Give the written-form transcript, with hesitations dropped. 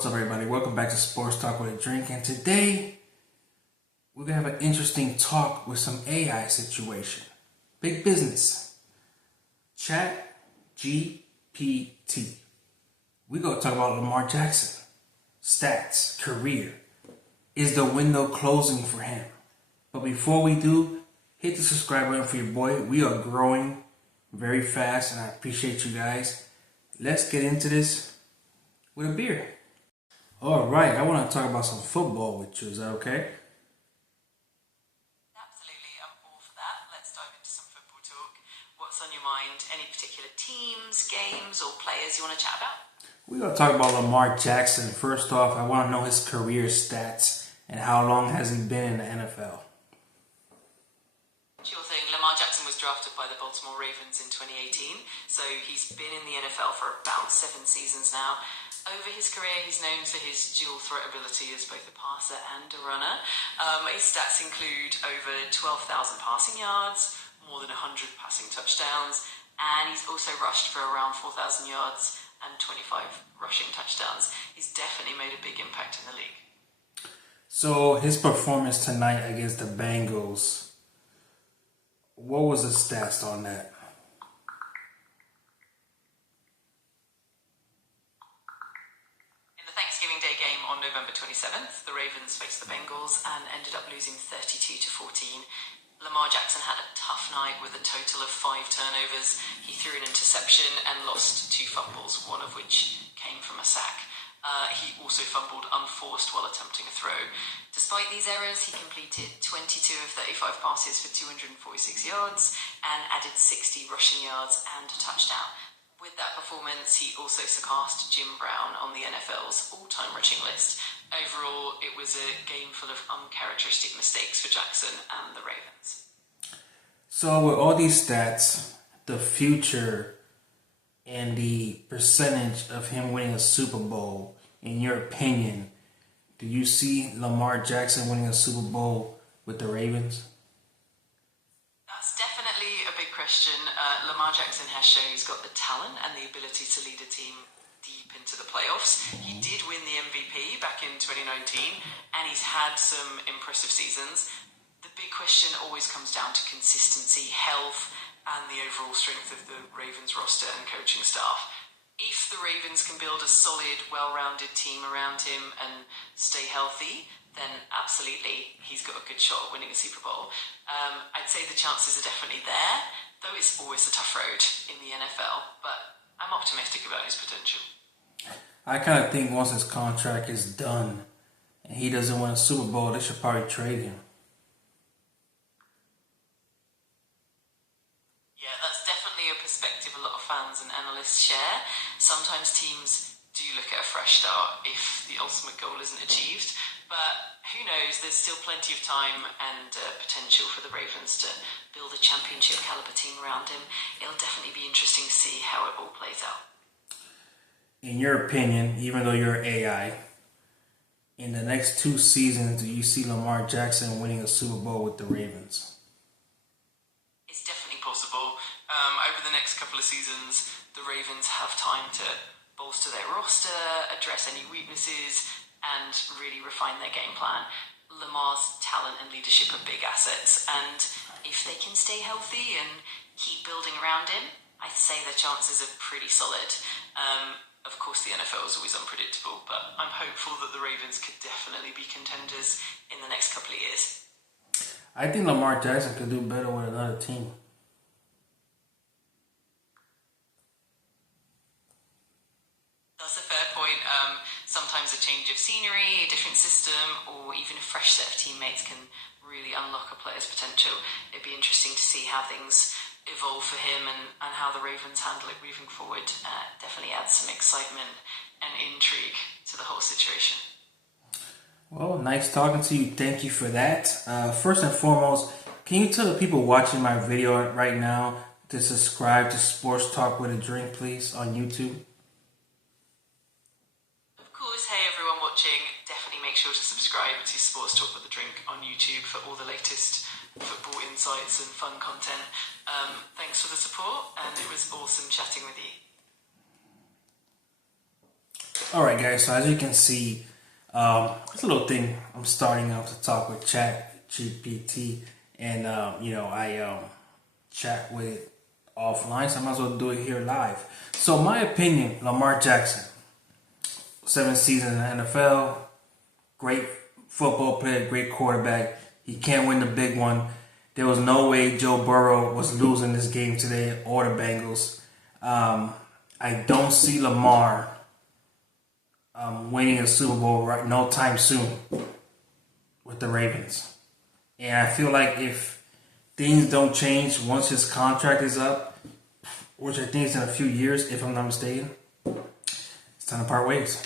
What's up, everybody? Welcome back to Sports Talk with a Drink. And today, we're going to have an interesting talk with some AI situation. Big business. Chat GPT. We're going to talk about Lamar Jackson. Stats, career. Is the window closing for him? But before we do, hit the subscribe button for your boy. We are growing very fast, and I appreciate you guys. Let's get into this with a beer. All right, I want to talk about some football with you. Is that okay? Absolutely, I'm all for that. Let's dive into some football talk. What's on your mind? Any particular teams, games, or players you want to chat about? We're going to talk about Lamar Jackson. First off, I want to know his career stats and how long has he been in the NFL? Sure thing. Lamar Jackson was drafted by the Baltimore Ravens in 2018, so he's been in the NFL for about 7 seasons now. Over his career, he's known for his dual threat ability as both a passer and a runner. His stats include over 12,000 passing yards, more than 100 passing touchdowns, and he's also rushed for around 4,000 yards and 25 rushing touchdowns. He's definitely made a big impact in the league. So his performance tonight against the Bengals, what was the stats on that? Thanksgiving Day game on November 27th, the Ravens faced the Bengals and ended up losing 32-14. Lamar Jackson had a tough night with a total of 5 turnovers. He threw an interception and lost 2 fumbles, one of which came from a sack. He also fumbled unforced while attempting a throw. Despite these errors, he completed 22 of 35 passes for 246 yards and added 60 rushing yards and a touchdown. With that performance, he also surpassed Jim Brown on the NFL's all-time rushing list. Overall, it was a game full of uncharacteristic mistakes for Jackson and the Ravens. So with all these stats, the future and the percentage of him winning a Super Bowl, in your opinion, do you see Lamar Jackson winning a Super Bowl with the Ravens? That's definitely a big question. Lamar Jackson has shown he's got the talent and the ability to lead a team deep into the playoffs. He did win the MVP back in 2019, and he's had some impressive seasons. The big question always comes down to consistency, health, and the overall strength of the Ravens roster and coaching staff. If the Ravens can build a solid, well-rounded team around him and stay healthy, then absolutely he's got a good shot at winning a Super Bowl. I'd say the chances are definitely there, though it's always a tough road in the NFL, but I'm optimistic about his potential. I kind of think once his contract is done and he doesn't win a Super Bowl, they should probably trade him. Yeah, that's definitely a perspective a lot of fans and analysts share. Sometimes teams do look at a fresh start if the ultimate goal isn't achieved, but who knows, there's still plenty of time and potential for the Ravens to build a championship caliber team around him. It'll definitely be interesting to see how it all plays out. In your opinion, even though you're AI, in the next 2 seasons, do you see Lamar Jackson winning a Super Bowl with the Ravens? It's definitely possible. Over the next couple of seasons, the Ravens have time to bolster their roster, address any weaknesses, and really refine their game plan. Lamar's talent and leadership are big assets, and if they can stay healthy and keep building around him, I'd say their chances are pretty solid. Of course, the NFL is always unpredictable, but I'm hopeful that the Ravens could definitely be contenders in the next couple of years. I think Lamar Jackson could do better with another team. That's a fair point. Sometimes a change of scenery, a different system, or even a fresh set of teammates can really unlock a player's potential. It'd be interesting to see how things evolve for him and how the Ravens handle it moving forward. Definitely adds some excitement and intrigue to the whole situation. Well, nice talking to you. Thank you for that. First and foremost, can you tell the people watching my video right now to subscribe to Sports Talk with a Drink, please, on YouTube? Hey everyone watching, definitely make sure to subscribe to Sports Talk with a Drink on YouTube for all the latest football insights and fun content. Thanks for the support, and it was awesome chatting with you. All right, guys. So as you can see, it's a little thing. I'm starting out to talk with Chat GPT, and I chat with it offline. So I might as well do it here live. So my opinion, Lamar Jackson, 7 seasons in the NFL, great football player, great quarterback. He can't win the big one. There was no way Joe Burrow was losing this game today, or the Bengals. I don't see Lamar winning a Super Bowl right no time soon with the Ravens. And I feel like if things don't change once his contract is up, which I think is in a few years, if I'm not mistaken, it's time to part ways.